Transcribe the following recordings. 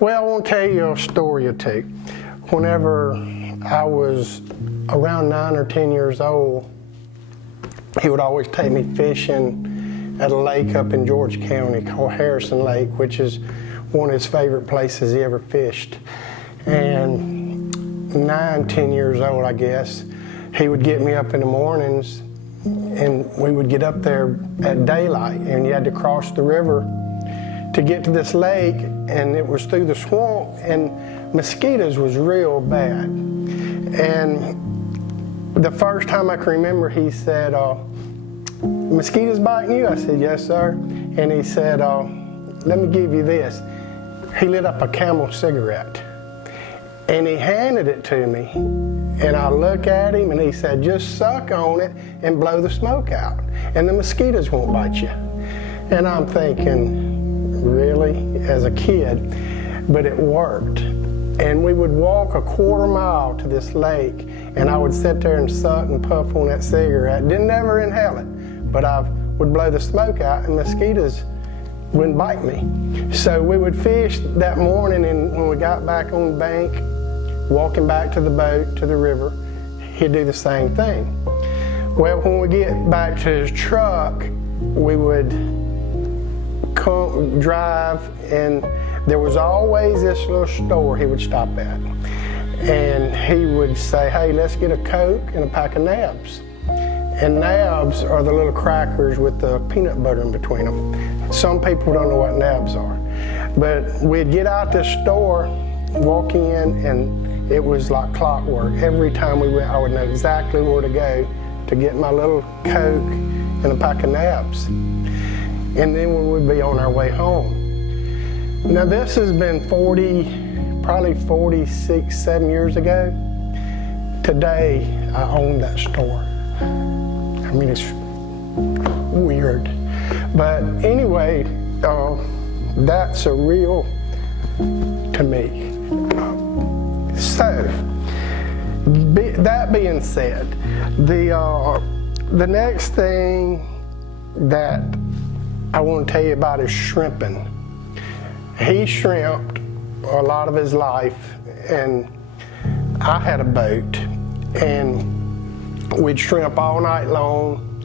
Well, I want to tell you a story or two. Whenever I was around 9 or 10 years old, he would always take me fishing at a lake up in George County called Harrison Lake, which is one of his favorite places he ever fished. And 9, 10 years old, I guess, he would get me up in the mornings, and we would get up there at daylight, and you had to cross the river to get to this lake, and it was through the swamp, and mosquitoes was real bad. And the first time I can remember, he said, "Mosquitoes biting you?" I said, "Yes, sir." And he said, "Let me give you this." He lit up a Camel cigarette, and he handed it to me. And I look at him, and he said, "Just suck on it and blow the smoke out, and the mosquitoes won't bite you." And I'm thinking, really, as a kid? But it worked. And we would walk a quarter mile to this lake, and I would sit there and suck and puff on that cigarette. Didn't ever inhale it, but I would blow the smoke out, and mosquitoes wouldn't bite me. So we would fish that morning, and when we got back on the bank, walking back to the boat, to the river, he'd do the same thing. Well, when we get back to his truck, we would drive, and there was always this little store he would stop at. And he would say, "Hey, let's get a Coke and a pack of nabs." And nabs are the little crackers with the peanut butter in between them. Some people don't know what nabs are. But we'd get out this store, walk in, and it was like clockwork. Every time we went, I would know exactly where to go to get my little Coke and a pack of nabs. And then we would be on our way home. Now this has been probably 46, 7 years ago. Today, I own that store. I mean, it's weird. But anyway, that's a real to me. So, that being said, the next thing that I want to tell you about is shrimping. He shrimped a lot of his life, and I had a boat, and we'd shrimp all night long,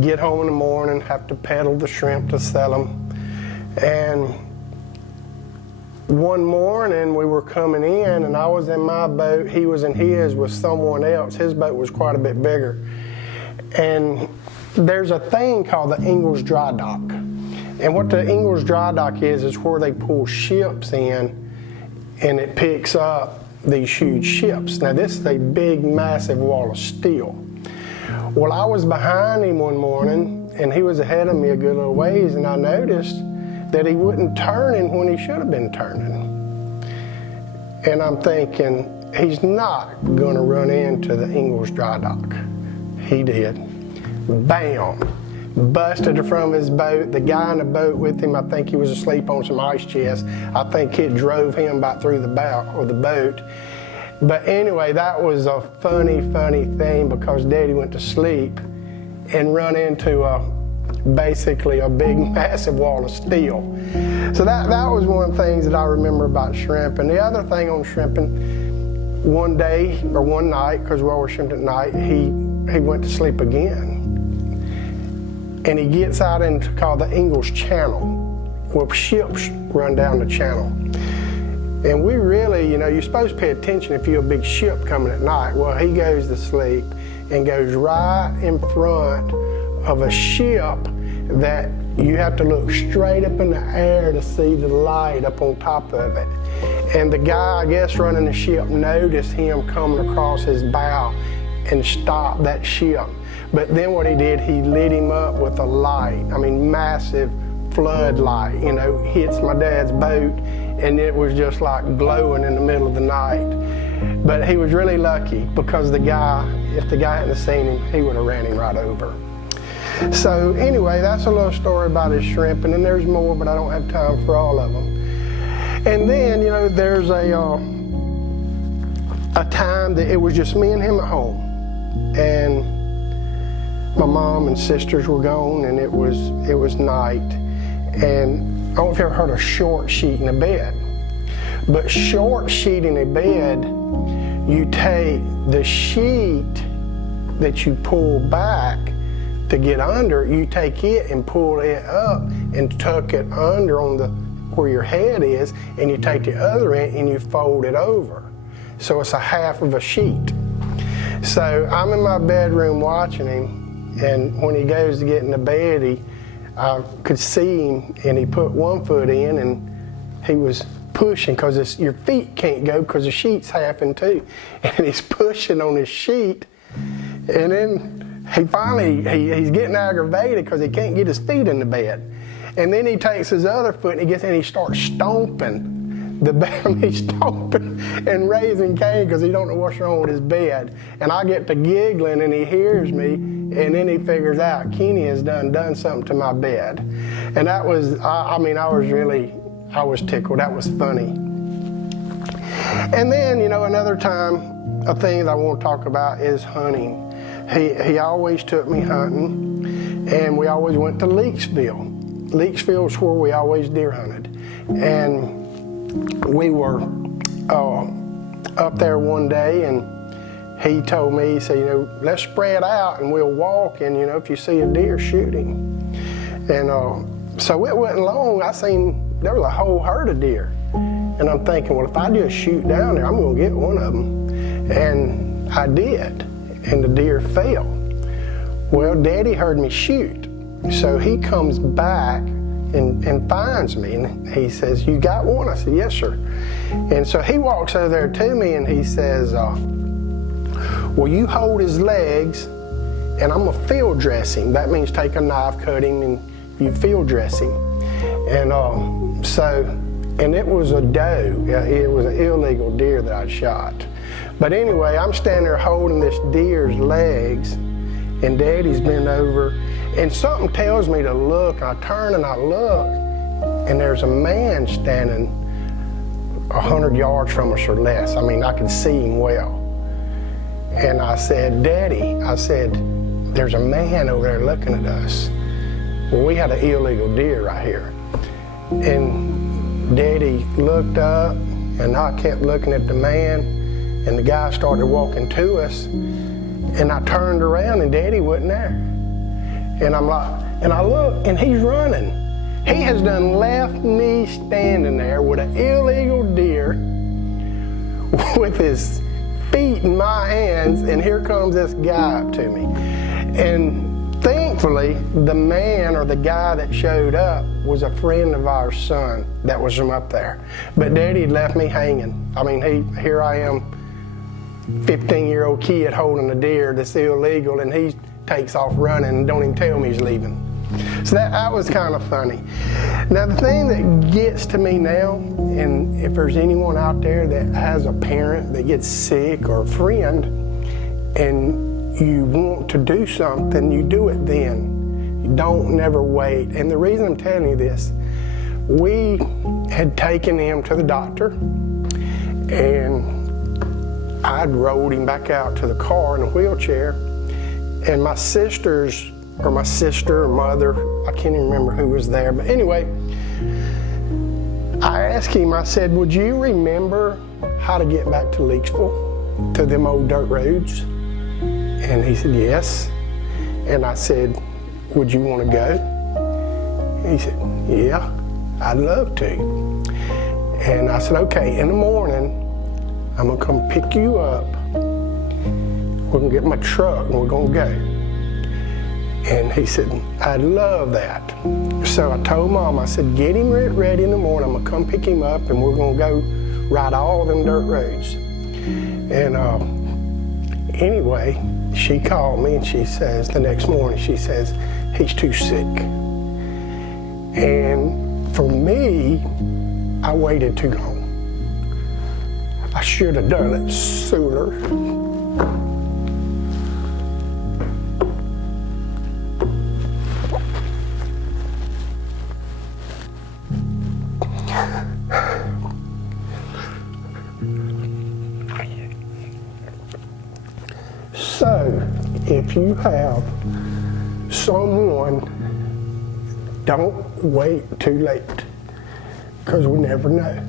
get home in the morning, have to peddle the shrimp to sell them. And one morning we were coming in, and I was in my boat, he was in his with someone else. His boat was quite a bit bigger. And there's a thing called the Ingalls Dry Dock. And what the Ingalls Dry Dock is where they pull ships in, and it picks up these huge ships. Now this is a big, massive wall of steel. Well, I was behind him one morning, and he was ahead of me a good little ways, and I noticed that he wasn't turning when he should have been turning. And I'm thinking, he's not gonna run into the Ingalls Dry Dock. He did. Bam! Busted it from his boat. The guy in the boat with him, I think he was asleep on some ice chests. I think it drove him back through the bow of the boat. But anyway, that was a funny thing, because Daddy went to sleep and run into basically a big, massive wall of steel. So that was one of the things that I remember about shrimping. The other thing on shrimping, one day or one night, because we always shrimped at night, he went to sleep again. And he gets out into called the Ingalls Channel, where ships run down the channel. And we really, you're supposed to pay attention if you're a big ship coming at night. Well, he goes to sleep and goes right in front of a ship that you have to look straight up in the air to see the light up on top of it. And the guy, I guess, running the ship noticed him coming across his bow and stopped that ship. But then what he did, he lit him up with a light. I mean, massive floodlight, hits my dad's boat, and it was just like glowing in the middle of the night. But he was really lucky, because if the guy hadn't seen him, he would have ran him right over. So anyway, that's a little story about his shrimping, and there's more, but I don't have time for all of them. And then, there's a time that it was just me and him at home, and my mom and sisters were gone, and it was night. And I don't know if you ever heard a short sheet in a bed. But short sheeting a bed, you take the sheet that you pull back to get under, you take it and pull it up and tuck it under on the where your head is, and you take the other end and you fold it over. So it's a half of a sheet. So I'm in my bedroom watching him, and when he goes to get in the bed, I could see him, and he put one foot in, and he was pushing, because your feet can't go because the sheet's half in two, and he's pushing on his sheet, and then he finally, he's getting aggravated because he can't get his feet in the bed. And then he takes his other foot and he starts stomping the bed. He's stomping and raising Cain because he don't know what's wrong with his bed. And I get to giggling, and he hears me, and then he figures out Kenny has done something to my bed. And that was, I was tickled. That was funny. And then, another time, a thing that I want to talk about is hunting. He always took me hunting, and we always went to Leaksville. Leaksville is where we always deer hunted. And we were up there one day, and he told me, he said, let's spread out and we'll walk, and if you see a deer, shoot him. And so it wasn't long, I seen there was a whole herd of deer. And I'm thinking, well, if I just shoot down there, I'm gonna get one of them. And I did, and the deer fell. Well, Daddy heard me shoot. So he comes back and finds me, and he says, you got one? I said, yes, sir. And so he walks over there to me, and he says, well, you hold his legs, and I'm gonna field dress him. That means take a knife, cut him, and you field dress him. And and it was a doe. It was an illegal deer that I'd shot. But anyway, I'm standing there holding this deer's legs, and Daddy's bent over, and something tells me to look. I turn and I look, and there's a man standing 100 yards from us or less. I mean, I can see him well. And I said, Daddy, there's a man over there looking at us. Well, we had an illegal deer right here. And Daddy looked up, and I kept looking at the man, and the guy started walking to us. And I turned around, and Daddy wasn't there. And I'm like, and I look, and he's running. He has done left me standing there with an illegal deer with his feet in my hands, and here comes this guy up to me. And thankfully, the man or the guy that showed up was a friend of our son that was from up there. But Daddy had left me hanging. I mean, here I am, 15-year-old kid holding a deer that's illegal, and he takes off running and don't even tell me he's leaving. So that was kind of funny. Now, the thing that gets to me now, and if there's anyone out there that has a parent that gets sick or a friend, and you want to do something, you do it then. You don't never wait. And the reason I'm telling you this, we had taken him to the doctor, and I'd rolled him back out to the car in a wheelchair, and my sister or mother, I can't even remember who was there, but anyway, I asked him, I said, would you remember how to get back to Leaksville, to them old dirt roads? And he said, yes. And I said, would you want to go? He said, yeah, I'd love to. And I said, okay, in the morning, I'm gonna come pick you up. We're gonna get my truck and we're gonna go. And he said, I'd love that. So I told Mom, I said, get him ready in the morning. I'm gonna come pick him up, and we're gonna go ride all them dirt roads. And anyway, she called me, and she says, the next morning, she says, he's too sick. And for me, I waited too long. I should have done it sooner. So, if you have someone, don't wait too late, because we never know.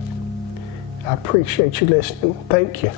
I appreciate you listening. Thank you.